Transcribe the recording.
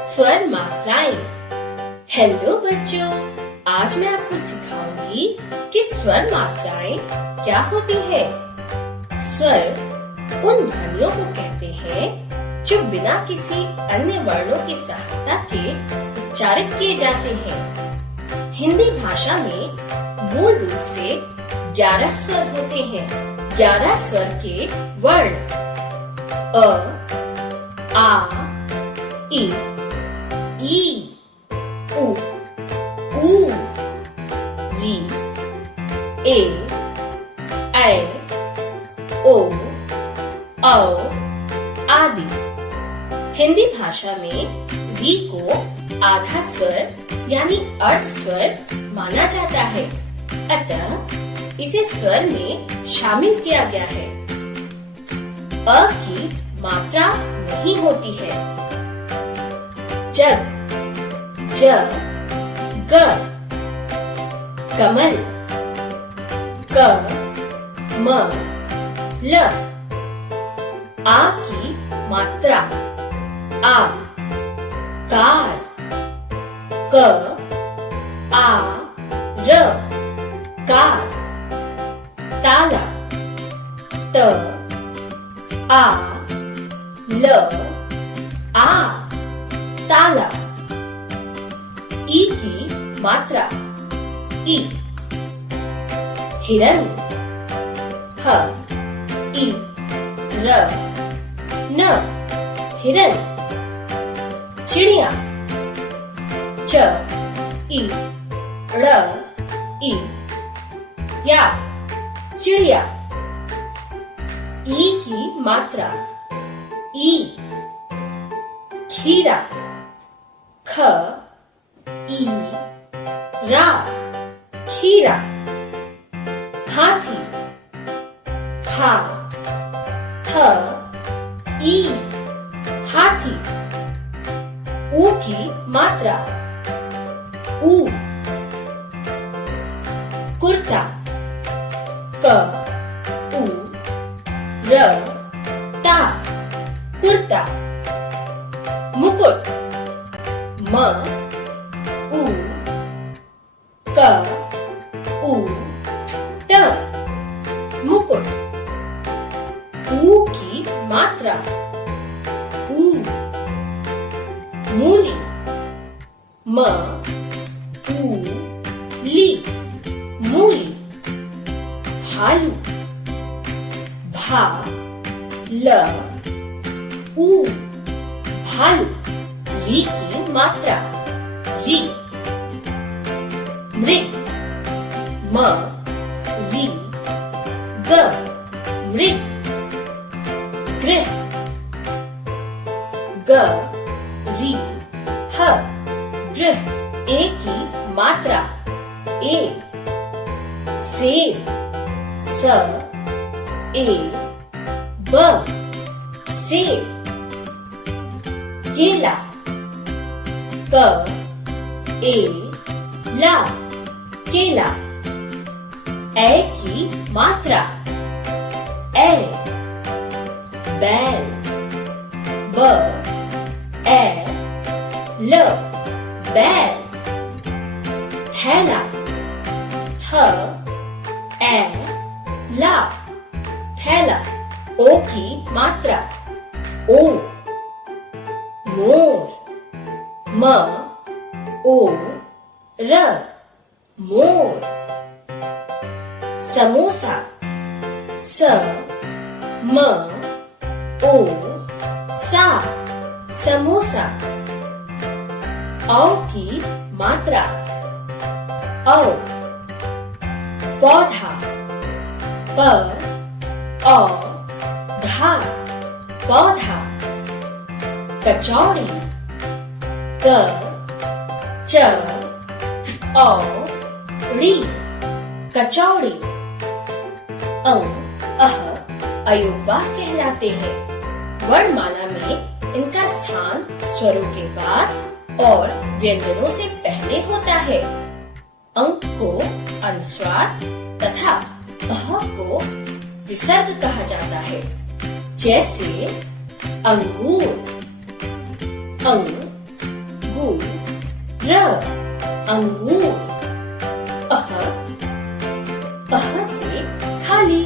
स्वर मात्राएं। हेलो बच्चों, आज मैं आपको सिखाऊंगी कि स्वर मात्राएं क्या होती है। स्वर उन ध्वनियों को कहते हैं जो बिना किसी अन्य वर्णों की सहायता के उच्चारित किए जाते हैं। हिंदी भाषा में मूल रूप से 11 स्वर होते हैं। 11 स्वर के वर्ण अ, आ, इ, ई, उ, री, ए, ऐ, ओ, औ आदि। हिंदी भाषा में री को आधा स्वर यानी अर्ध स्वर माना जाता है, अतः इसे स्वर में शामिल किया गया है। अ की मात्रा नहीं होती है। जग, ज, ग, कमल, क, म, ल। आ की मात्रा आ, कार, क, आ, र, कार, ताला, त, आ, ल, आ, ताला। ई की मात्रा ई, हिरन, ह, ई, र, न, हिरन। चिड़िया, च, ई, ड़, ई, या, चिड़िया। ई की मात्रा ई, खीरा, ख, ई, रा, खीरा। हाथी, हा, थ, ई, हाथी। ऊ की मात्रा ऊ, कुर्ता, क, उ, र, ता, कुर्ता। मुकुट, म, उ, क, उ, ट, मुकुट। ऊ की मात्रा ऊ, मूली, म, ऊ, ली, मूली। भालू, भा, ल, ऊ, भालू। री की मात्रा री। मृग, म, री, ग, मृग। गृह, ग, री, ह, गृह। ए की मात्रा ए। सेब, स, ए, ब, सेब। केला, क, ए, ला, केला। ए की मात्रा ए। बैल, ब, ए, ल, बैल। थैला, थ, ए, ला, थैला। ओ की मात्रा ओ। मोर, म, ओ, र, मोर। समोसा, स, म, ओ, सा, समोसा। औ की मात्रा औ। पौधा, प, औ, धा, पौधा। कचौड़ी, क, च, औ, ड़ी, कचौड़ी। अंग, अह, अयोगवाह कहलाते हैं। वर्णमाला में इनका स्थान स्वरों के बाद और व्यंजनों से पहले होता है। अंक को अनुस्वार तथा अह को विसर्ग कहा जाता है, जैसे अंगूर, अंग, ऊ र अंगूर। अह से खाली।